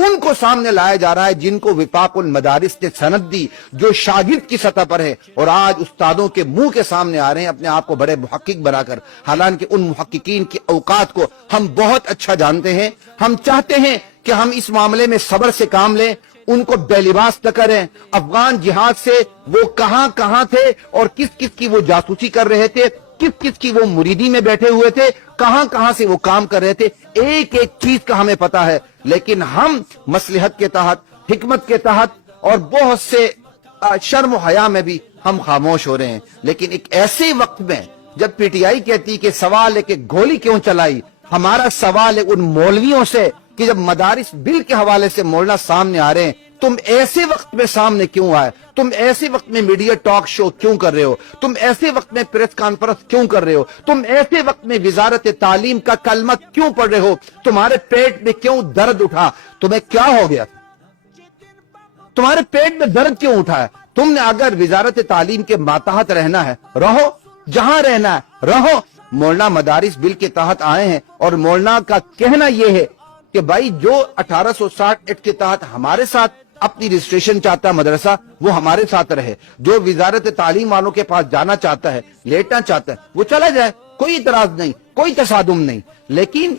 उनको सामने लाया जा रहा है जिनको विफाकुल मदारिस ने सनद दी, जो शागिर्द की सतह पर है, और आज उस्तादों के मुंह के सामने आ रहे हैं अपने आप को बड़े मुहक्किक बनाकर। हालांकि उन मुहक्किकीन की औकात को हम बहुत अच्छा जानते हैं। हम चाहते हैं कि हम इस मामले में सब्र से काम लें, उनको बेलिबास न करें। अफगान जिहाद से वो कहां कहां थे और किस किस की वो जासूसी कर रहे थे, किस किस की वो मुरीदी में बैठे हुए थे, कहां कहां से वो काम कर रहे थे, एक एक चीज का हमें पता है। लेकिन हम मसलहत के तहत, हिकमत के तहत और बहुत से शर्म हया में भी हम खामोश हो रहे हैं। लेकिन एक ऐसे वक्त में जब पीटीआई कहती कि सवाल है कि गोली क्यों चलाई, हमारा सवाल है उन मौलवियों से कि जब मदारिस बिल के हवाले से मौलाना सामने आ रहे हैं, तुम ऐसे वक्त में सामने क्यों आए? तुम ऐसे वक्त में मीडिया टॉक शो क्यों कर रहे हो? तुम ऐसे वक्त में प्रेस कॉन्फ्रेंस क्यों कर रहे हो? तुम ऐसे वक्त में वजारत तालीम का कलमा क्यों पढ़ रहे हो? तुम्हारे पेट में क्यों दर्द उठा? तुम्हें क्या हो गया? तुम्हारे पेट में दर्द क्यों उठा है? तुमने अगर वजारत तालीम के मातहत रहना है, रहो, जहां रहना है रहो। मौलाना मदारिस बिल के तहत आए हैं और मौलाना का कहना यह है कि भाई जो 1860 एक्ट के तहत हमारे साथ अपनी रजिस्ट्रेशन चाहता है मदरसा, वो हमारे साथ रहे। जो वजारत तालीम वालों के पास जाना चाहता है, लेटना चाहता है, वो चला जाए, कोई इतराज नहीं, कोई तसादुम नहीं। लेकिन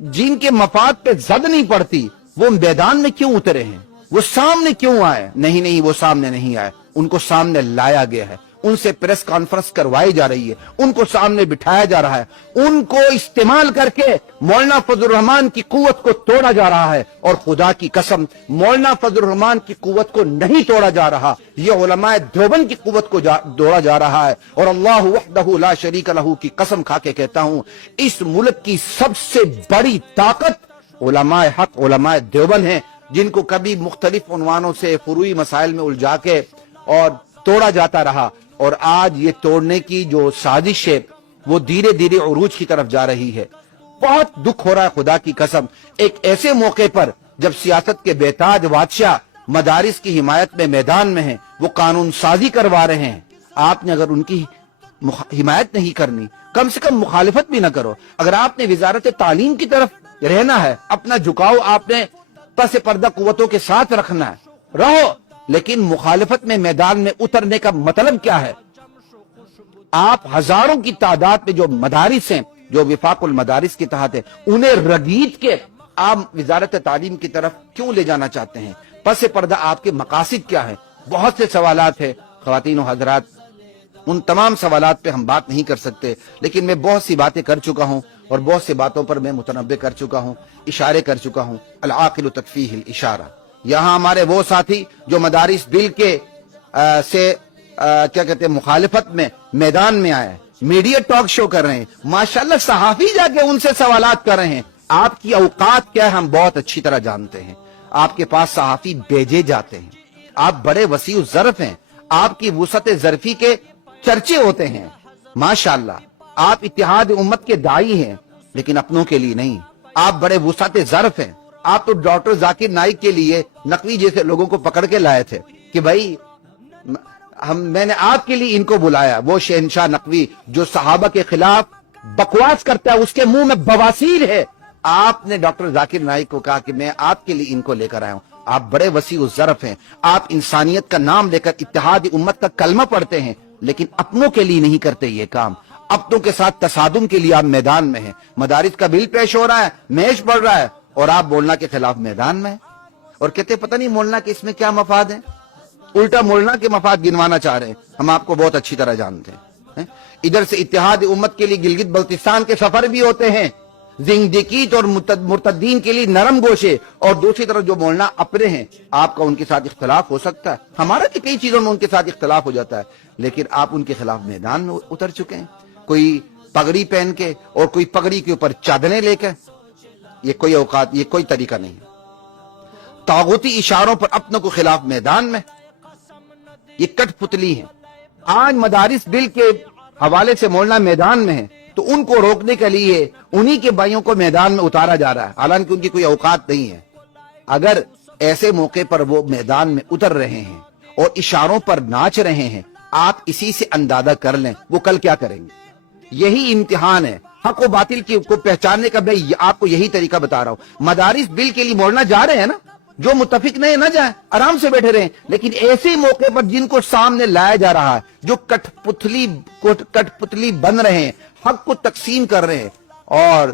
जिनके मफाद पे जद नहीं पड़ती, वो मैदान में क्यों उतरे हैं? वो सामने क्यों आए? नहीं, वो सामने नहीं आए, उनको सामने लाया गया है, उनसे प्रेस कॉन्फ्रेंस करवाई जा रही है, उनको सामने बिठाया जा रहा है, उनको इस्तेमाल करके मौलाना फजलुर रहमान की कुव्वत को तोड़ा जा रहा है। और खुदा की कसम, मौलाना फजलुर रहमान की कुव्वत को नहीं तोड़ा जा रहा, यह उलमाए देवबंद की कुव्वत को तोड़ा जा रहा है। और अल्लाह वहदहू ला शरीक लहू की कसम खा के कहता हूं, इस मुल्क की सबसे बड़ी ताकत उलमाए हक, उलमाए देवबंद है, जिनको कभी मुख्तलिफ उन्वानों से फुरूई मसाइल में उलझा के और तोड़ा जाता रहा। और आज ये तोड़ने की जो साजिश है वो धीरे धीरे उरूज की तरफ जा रही है। बहुत दुख हो रहा है खुदा की कसम, एक ऐसे मौके पर जब सियासत के बेताज बादशाह मदारिस की हिमायत में मैदान में हैं, वो कानून साजी करवा रहे हैं। आपने अगर उनकी हिमायत नहीं करनी, कम से कम मुखालिफत भी ना करो। अगर आपने वजारत तालीम की तरफ रहना है, अपना झुकाव आपने पस पर्दा कुव्वतों के साथ रखना है, रहो। लेकिन मुखालिफत में मैदान में उतरने का मतलब क्या है? आप हजारों की तादाद में जो मदारिस हैं, जो विफाकुल मदारिस के तहत है, उन्हें रगीद के आप वजारत तालीम की तरफ क्यों ले जाना चाहते हैं? पस पर्दा आपके मकासिद क्या है? बहुत से सवालात है ख्वातीन और हजरात, उन तमाम सवालात पे हम बात नहीं कर सकते। लेकिन मैं बहुत सी बातें कर चुका हूं और बहुत सी बातों पर मैं मुतनब्बे कर चुका हूं, इशारे कर चुका हूं। अल आकिल तकफीहिल इशारा। यहाँ हमारे वो साथी जो मदारिस बिल के क्या कहते हैं मुखालिफत में मैदान में आए, मीडिया टॉक शो कर रहे हैं, माशाल्लाह सहाफी जाके उनसे सवालात कर रहे हैं। आपकी औकात क्या है हम बहुत अच्छी तरह जानते हैं। आपके पास सहाफी भेजे जाते हैं, आप बड़े वसीउ ज़र्फ हैं, आपकी वुसअत ज़र्फी के चर्चे होते हैं माशाल्लाह। आप इत्तेहाद उम्मत के दाई हैं, लेकिन अपनों के लिए नहीं। आप बड़े वुसअत ज़र्फ हैं। आप तो डॉक्टर जाकिर नाइक के लिए नकवी जैसे लोगों को पकड़ के लाए थे कि भाई मैंने आपके लिए इनको बुलाया। वो शहनशाह नकवी जो सहाबा के खिलाफ बकवास करता है, उसके मुंह में बवासीर है। आपने डॉक्टर जाकिर नाइक को कहा कि मैं आपके लिए इनको लेकर आया हूं। आप बड़े वसीउ ज़र्फ हैं। आप इंसानियत का नाम लेकर इत्तेहाद उम्मत का कलमा पढ़ते हैं, लेकिन अपनों के लिए नहीं करते ये काम। अपनों के साथ तसादुम के लिए आप मैदान में हैं। मदारिस का बिल पेश हो रहा है, मैच बढ़ रहा है, और आप मौलाना के खिलाफ मैदान में और कहते पता नहीं मौलाना के इसमें क्या मफाद है। उल्टा मौलाना के मफाद गिनवाना चाह रहे हैं। हम आपको बहुत अच्छी तरह जानते हैं। इधर से इत्तेहाद उम्मत के लिए गिलगित बल्तिस्तान के सफर भी होते हैं, जिंदगीत और मुर्तद्दीन के लिए नरम गोशे, और दूसरी तरफ जो मौलाना अपने हैं, आपका उनके साथ इख्तलाफ हो सकता है, हमारा भी कई चीजों में उनके साथ इख्तलाफ हो जाता है, लेकिन आप उनके खिलाफ मैदान में उतर चुके हैं। कोई पगड़ी पहन के और कोई पगड़ी के ऊपर चादरें लेकर, ये कोई औकात, ये कोई तरीका नहीं। तागूती इशारों पर अपनों को खिलाफ मैदान में, ये कठपुतली है। आज मदारिस बिल के हवाले से मौलाना मैदान में है, तो उनको रोकने के लिए उन्हीं के भाइयों को मैदान में उतारा जा रहा है, हालांकि उनकी कोई औकात नहीं है। अगर ऐसे मौके पर वो मैदान में उतर रहे हैं और इशारों पर नाच रहे हैं, आप इसी से अंदाजा कर लें वो कल क्या करेंगे। यही इम्तिहान है। حق و باطل کو پہچاننے کا میں آپ کو یہی طریقہ بتا رہا ہوں. مدارس بل کے لیے مولانا جا رہے ہیں نا, جو متفق نہیں نہ جائیں, آرام سے بیٹھے رہیں, لیکن ایسے موقع پر جن کو سامنے لایا جا رہا ہے, جو کٹ پتلی بن رہے ہیں, حق کو تقسیم کر رہے ہیں, اور